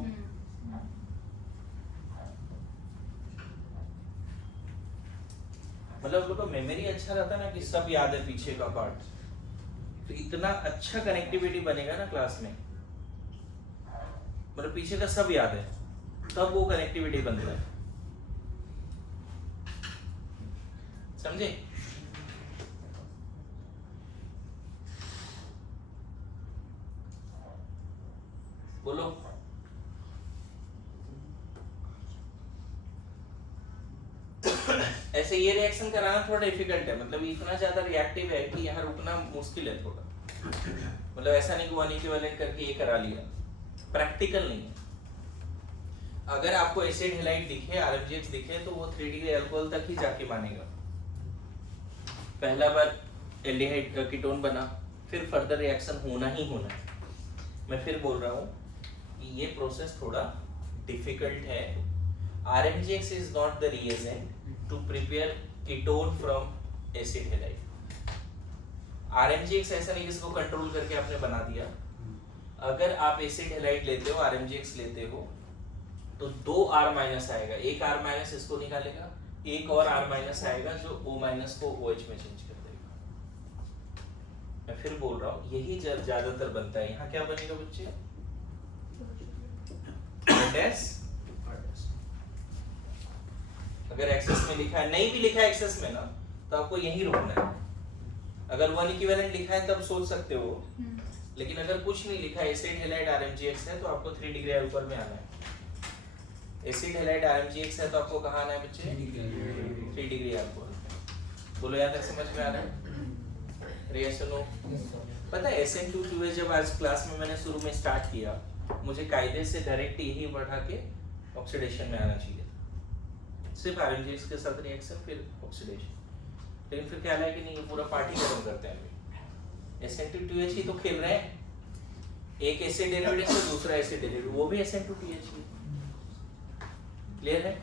मतलब लोगों का मेमोरी अच्छा रहता है ना, कि सब याद है पीछे का पार्ट, तो इतना अच्छा कनेक्टिविटी बनेगा ना क्लास में, मतलब पीछे का सब याद है, तब वो कनेक्टिविटी बनता है। समझे? बोलो, ऐसे ये रिएक्शन कराना थोड़ा डिफिकल्ट है, मतलब इतना ज्यादा रिएक्टिव है कि यहाँ रुकना मुश्किल है थोड़ा। मतलब ऐसा नहीं कि 1 इक्विवेलेंट करके ये करा लिया, प्रैक्टिकल नहीं है। अगर आपको एसिड हैलाइड दिखे, RMGX दिखे, तो वो 3 डिग्री अल्कोहल तक ही जाके मानेगा। पहला बार एल्डिहाइड का कीटोन बना, फिर फर्दर रिएक्शन होना ही होना है। मैं फिर बोल रहा हूँ कि ये प्रोसेस थोड़ा डिफिकल्ट है। RMGX is not the reagent to prepare ketone from acid halide. RMGX ऐसा नहीं किसी को कंट्रोल करके आपने बना दिया। अगर आप एसिड हैलाइड लेते हो, RMGX लेते हो, तो 2 R माइनस आएगा, एक R माइनस इसको निकालेगा, एक और R माइनस आएगा जो O माइनस को OH में चेंज कर देगा। मैं फिर बोल रहा हूँ, यही ज्यादातर बनता है। यहाँ क्या बनेगा बच्चे? डैश। अगर एक्सेस में लिखा है, नहीं भी लिखा है एक्सेस में ना, तो आपको यही रोकना है। अगर 1 इक्विवेलेंट लिखा है तब सोच सकते हो, लेकिन अगर कुछ नहीं लिखा है, एसिड हैलाइड RMGX है, तो आपको 3 डिग्री ऊपर में आना है। एसिड हैलाइड RMGX है तो आपको कहाँ आना है बच्चे? 3 डिग्री आपको। बोलो यहाँ तक समझ में आ रहा है? रिएक्शन हो? पता है SN2 जब आज क्लास में मैंने शुरू में स्टार्ट किया, मुझे कायदे से डायरेक्ट यही बढ़ा के ऑक्सीडेशन में आना चाहिए, सिर्फ RMGX के साथ रिएक्शन फिर ऑक्सीडेशन। लेकिन फिर क्या है कि नहीं, ये पूरा पार्टी खत्म करते हैं। SN2 ही तो खेल रहे हैं, एक एसिड डेरिवेटिव से दूसरा एसिड डेरिवेटिव, वो भी SN2 ही। क्लियर है?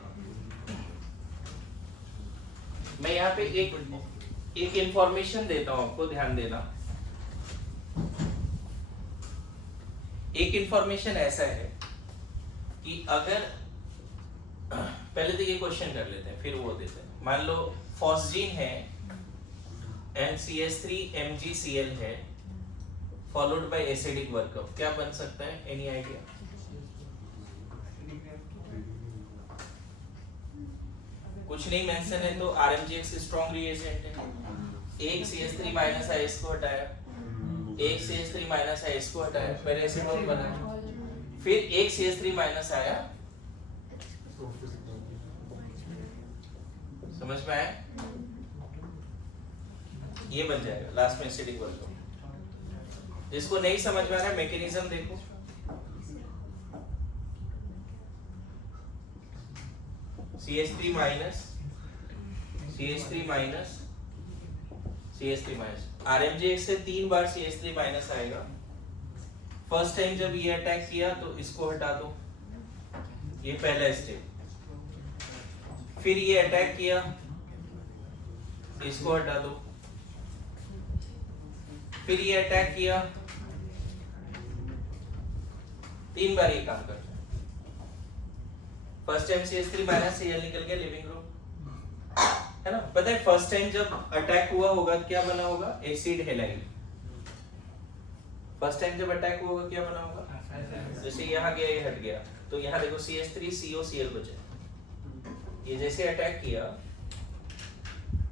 मैं यहाँ पे एक इंफॉर्मेशन देता हूँ आपको, ध्यान देना। एक इंफॉर्मेशन ऐसा है कि अगर पहले तो ये क्वेश्चन कर लेते हैं, फिर वो देते हैं। मान लो फॉस्जीन है, NCH3 MgCl है, फॉलोड बाय एसिडिक वर्कअप, क्या बन सकता है? Any idea? कुछ नहीं मेंशन है तो RMGX स्ट्रॉन्ग रिएजेंट है। एक CH3 माइनस है, इसको हटाया, एक CH3 माइनस है, इसको हटाया, फिर एसिडोन बना, फिर एक CH3 माइनस आया। समझ में आया? ये बन जाएगा लास्ट में एसिडिक वर्कअप। जिसको नहीं समझ में आ रहा है, मैकेनिज्म देखो। CH3 minus, CH3 minus, CH3 minus. RMGX से 3 बार CH3 माइनस आएगा। फर्स्ट टाइम जब ये अटैक किया तो इसको हटा दो, ये पहला स्टेप। फिर ये अटैक किया, इसको हटा दो। फिर ये अटैक किया, 3 बार ये काम करता है। First time CH3 minus Cl निकल गया, लिविंग ग्रुप है ना। पता है फर्स्ट टाइम जब अटैक हुआ होगा क्या बना होगा? Acid halide. फर्स्ट टाइम जब अटैक हुआ होगा क्या बना होगा? जैसे यहाँ गया, ये हट गया, तो यहाँ देखो CH3 CO Cl बचा। ये जैसे अटैक किया,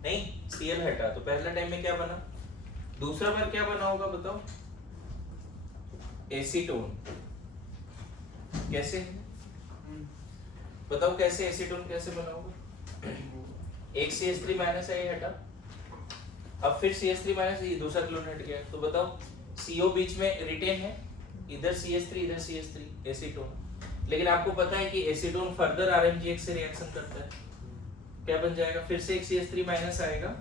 नहीं Cl हटा, तो पहला टाइम में क्या बना? दूसरा बार क्या बना होगा बताओ? एसीटोन। कैसे बताओ? कैसे एसीटोन कैसे बना होगा? एक CH3 माइनस है, ये हटा, अब फिर CH3 माइनस, ये दूसरा क्लोरीन हट गया, तो बताओ CO बीच में रिटेन है, इधर CH3 इधर CH3, एसीटोन। लेकिन आपको पता है कि एसीटोन फर्दर RMGX से रिएक्शन करता है, क्या बन जाएगा? फिर से एक CH3 माइनस आएगा,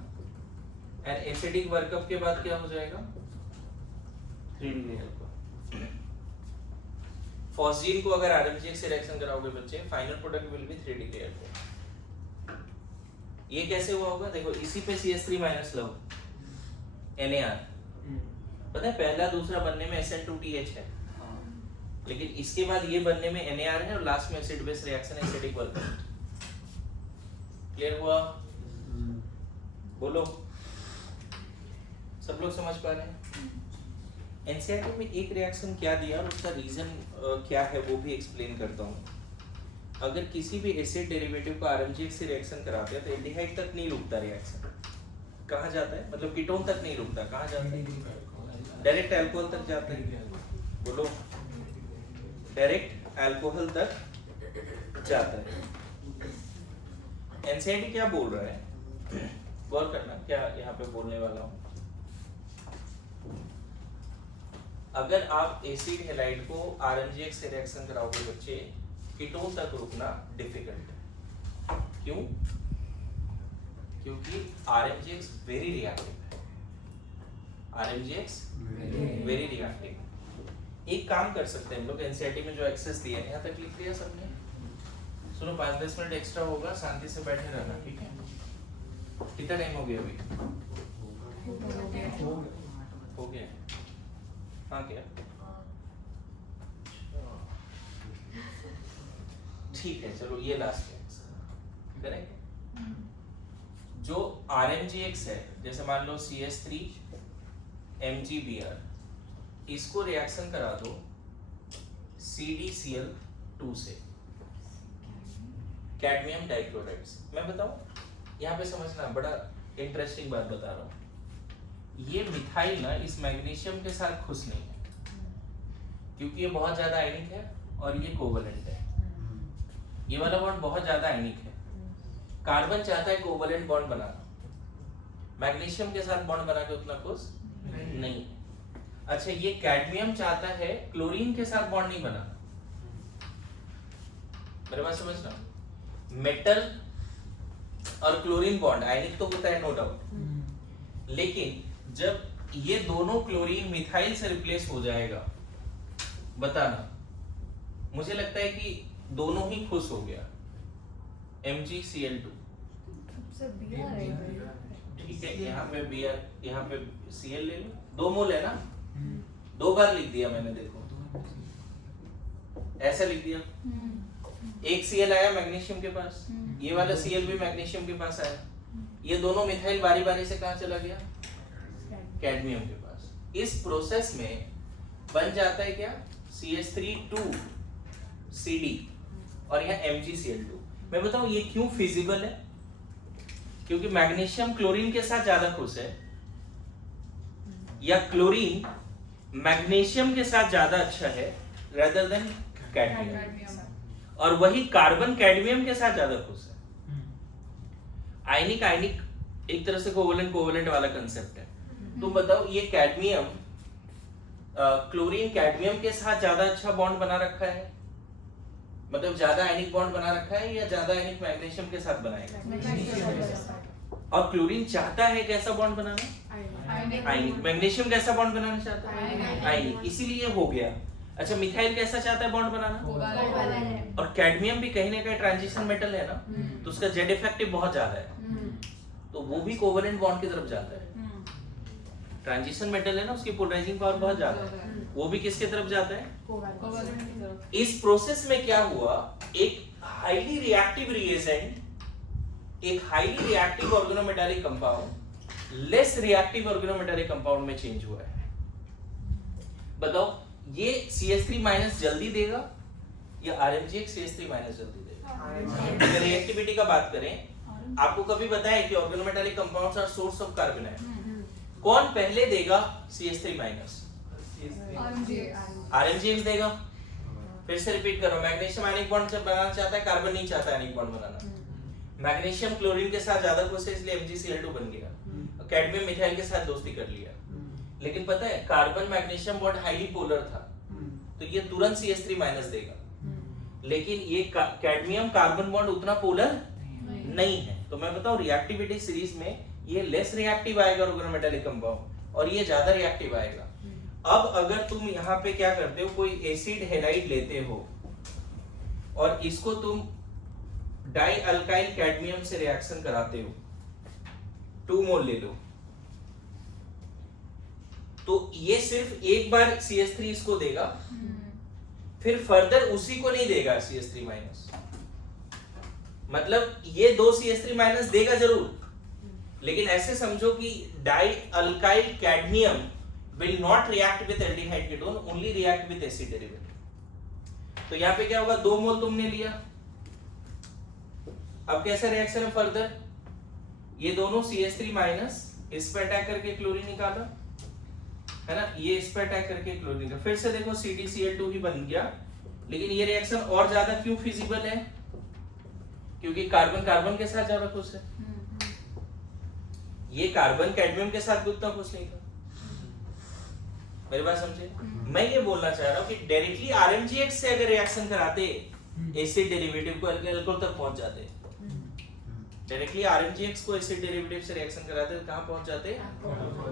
एंड एसिडिक वर्कअप के बाद क्या हो जाएगा? 3 डिग्री अल्कोहल। फॉस्जीन को अगर RMGX से रिएक्शन कराओगे बच्चे, final product will be 3 degree alcohol. ये कैसे हुआ होगा? देखो इसी पे CH3 माइनस लो, NaR। पता है पहला दूसरा बनने में SN2TH है, लेकिन इसके बाद ये बनने में NaR है, और लास्ट में acid base reaction acidic workup. Clear हुआ? बोलो, सब लोग समझ पा रहे हैं? एनसीईआरटी में एक रिएक्शन क्या दिया और उसका रीजन क्या है वो भी एक्सप्लेन करता हूँ। अगर किसी भी एसिड डेरिवेटिव को RMGX से रिएक्शन कराते हैं तो एल्डिहाइड तक नहीं रुकता रिएक्शन, कहाँ जाता है? मतलब कीटोन तक नहीं रुकता, कहाँ जाता है? डायरेक्ट अल्कोहल तक जाता है। बोलो, डायरेक्ट अल्कोहल तक जाता है। एनसीईआरटी क्या बोल रहा है, गौर करना क्या यहाँ पे बोलने वाला हूँ। अगर आप एसिड हैलाइड को RMGX से रिएक्शन कराओगे बच्चे, कीटोन तक रुकना डिफिकल्ट है। क्यों? क्योंकि RMGX वेरी रिएक्टिव है। RMGX very reactive. एक काम कर सकते हैं हम लोग, एनसीईआरटी में जो एक्सेस दिया है यहाँ तक लिख दिया सबने। सुनो, 5-10 मिनट एक्स्ट्रा होगा, शांति से बैठे रहना, ठीक है? कितना टाइम हो गया अभी? हो गया। हाँ क्या? ठीक है, चलो ये लास्ट है, करेक्ट? जो RMGX है, जैसे मान लो CS3 MgBr, इसको रिएक्शन करा दो CdCl2 से, कैडमियम डाइक्लोराइड से। मैं बताऊं, यहाँ पे समझना, बड़ा इंटरेस्टिंग बात बता रहा हूँ। ये मिथाइल ना इस मैग्नीशियम के साथ खुश नहीं है, क्योंकि ये बहुत ज्यादा आयनिक है और ये कोवलेंट है। ये वाला बॉन्ड बहुत ज्यादा आयनिक है। कार्बन चाहता है कोवलेंट बॉन्ड बनाना, मैग्नीशियम के साथ बॉन्ड बना के उतना खुश नहीं है। अच्छा, ये कैडमियम चाहता है क्लोरीन के साथ बॉन्ड नहीं बनाना। मेरे बात समझना, मेटल और क्लोरीन बॉन्ड आयनिक तो होता है, नो डाउट, लेकिन जब ये दोनों क्लोरीन मिथाइल से रिप्लेस हो जाएगा, बताना, मुझे लगता है कि दोनों ही खुश हो गया, MgCl2। सर Br है। ठीक है, यहाँ पे Br, यहाँ पे Cl ले लो, 2 मोल है ना, 2 बार लिख दिया मैंने, देखो ऐसा लिख दिया। एक Cl आया मैग्नीशियम के पास, ये वाला Cl भी मैग्नीशियम के पास आया, ये दोनों मिथाइल बारी बारी से कहाँ चला गया? कैडमियम के पास। इस प्रोसेस में बन जाता है क्या? CH3 और यहाँ MgCl2। मैं बताऊं ये क्यों फिजिबल है? क्योंकि मैग्नीशियम क्लोरीन के साथ ज्यादा खुश है, या क्लोरीन मैग्नीशियम के साथ ज्यादा अच्छा है रेदर देन कैडमियम, और वही कार्बन कैडमियम के साथ ज्यादा खुश है। आयनिक आयनिक एक तरह से कोवलेंट कोवलेंट वाला कंसेप्ट है। तुम बताओ, ये कैडमियम क्लोरीन कैडमियम के साथ ज्यादा अच्छा बॉन्ड बना रखा है, मतलब ज्यादा आयनिक बॉन्ड बना रखा है, या ज्यादा आयनिक मैग्नीशियम के साथ बनाएगा? और क्लोरीन चाहता है कैसा बॉन्ड बनाना? आयनिक। मैग्नीशियम कैसा बॉन्ड बनाना चाहता है? आयनिक। इसीलिए हो गया। अच्छा, मिथाइल कैसा चाहता है बॉन्ड बनाना? और कैडमियम भी कहीं ना कहीं ट्रांजिशन मेटल है ना, तो उसका जेड इफेक्टिव बहुत ज्यादा है, तो वो भी कोवलेंट बॉन्ड की तरफ जाता है। ट्रांजिशन मेटल है ना, उसकी पोलराइजिंग पावर बहुत ज्यादा है, वो भी किसके तरफ जाता है? कोवलेंट की तरफ। इस प्रोसेस में क्या हुआ, एक हाईली रिएक्टिव रिएजेंट, एक highly reactive organometallic compound less reactive organometallic compound में चेंज हुआ है। बताओ, ये CH3- जल्दी देगा या RMGX CH3- जल्दी देगा? अगर रिएक्टिविटी का बात करें, आपको कभी बताया कि organometallic compounds are source of carbon है, कौन पहले देगा CH3-? RMGX देगा। फिर से रिपीट करो, मैग्नीशियम आयनिक बॉन्ड जब बनाना चाहता है, कार्बन नहीं चाहता आयनिक बॉन्ड बनाना। मैग्नीशियम क्लोरीन के साथ ज्यादा खुश है, इसलिए MgCl2 बन गया। कैडमियम मिथाइल के साथ दोस्ती कर लिया। लेकिन पता है, carbon magnesium bond highly polar था, तो ये तुरंत CH3- देगा। लेकिन ये कैडमियम कार्बन बॉन्ड उतना पोलर नहीं है, तो मैं बताऊं रिएक्टिविटी सीरीज में ये लेस रिएक्टिव आएगा ऑर्गेनोमेटालिक कंपाउंड, और ये ज्यादा रिएक्टिव आएगा। अब अगर तुम यहाँ पे क्या करते हो, कोई एसिड हेलाइड लेते हो और इसको तुम डाई अल्काइल कैडमियम से रिएक्शन कराते हो, 2 मोल ले लो, तो ये सिर्फ एक बार CH3 इसको देगा, फिर फर्दर उसी को नहीं देगा CH3-। मतलब ये 2 CH3- देगा जरूर, लेकिन ऐसे समझो कि die alkyl cadmium will not react with aldehyde ketone, only react with acid derivative। तो यहाँ पे क्या होगा, 2 मोल तुमने लिया, अब कैसा रिएक्शन है फर्दर, ये दोनों CH3- इस पे अटैक करके क्लोरीन निकाला, है ना, ये इस पे अटैक करके क्लोरीन निकाला, फिर से देखो CdCl2 ही बन गया। लेकिन ये रिएक्शन और ज्यादा क्यों फिजिबल है? क्योंकि कार्बन कार्बन के साथ ज्यादा खुश है, ये कार्बन कैडमियम के साथ उतना खुश नहीं था। मेरी बात समझे? मैं ये बोलना चाह रहा हूँ कि डायरेक्टली RMGX से अगर रिएक्शन कराते एसिड डेरिवेटिव को अल्कोहल तक पहुंच जाते, डायरेक्टली RMGX को एसिड डेरिवेटिव से रिएक्शन कराते तो कहां पहुंच जाते?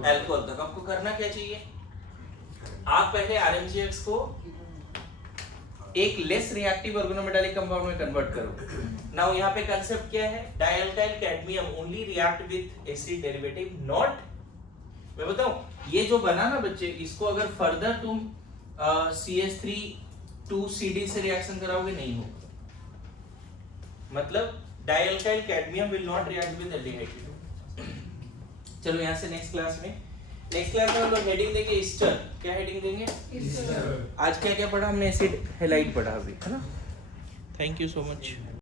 अल्कोहल तक। आपको करना क्या चाहिए, आप पहले RMGX को एक लेस रिएक्टिव ऑर्गेनोमेटालिक कंपाउंड में कन्वर्ट करो। नाउ यहाँ पे कंसेप्ट क्या है, dialkyl cadmium only react with acid derivative, not, मैं बताऊं ये जो बना ना बच्चे, इसको अगर फर्दर तुम CH3 2CD से रिएक्शन कराओगे नहीं होगा, मतलब dialkyl cadmium will not react with aldehyde. चलो यहाँ से नेक्स्ट क्लास में हम लोग हेडिंग देंगे ईस्टर। क्या हेडिंग देंगे? ईस्टर। आज क्या क्या पढ़ा हमने? एसिड हैलाइड पढ़ा अभी, है ना। Thank you so much.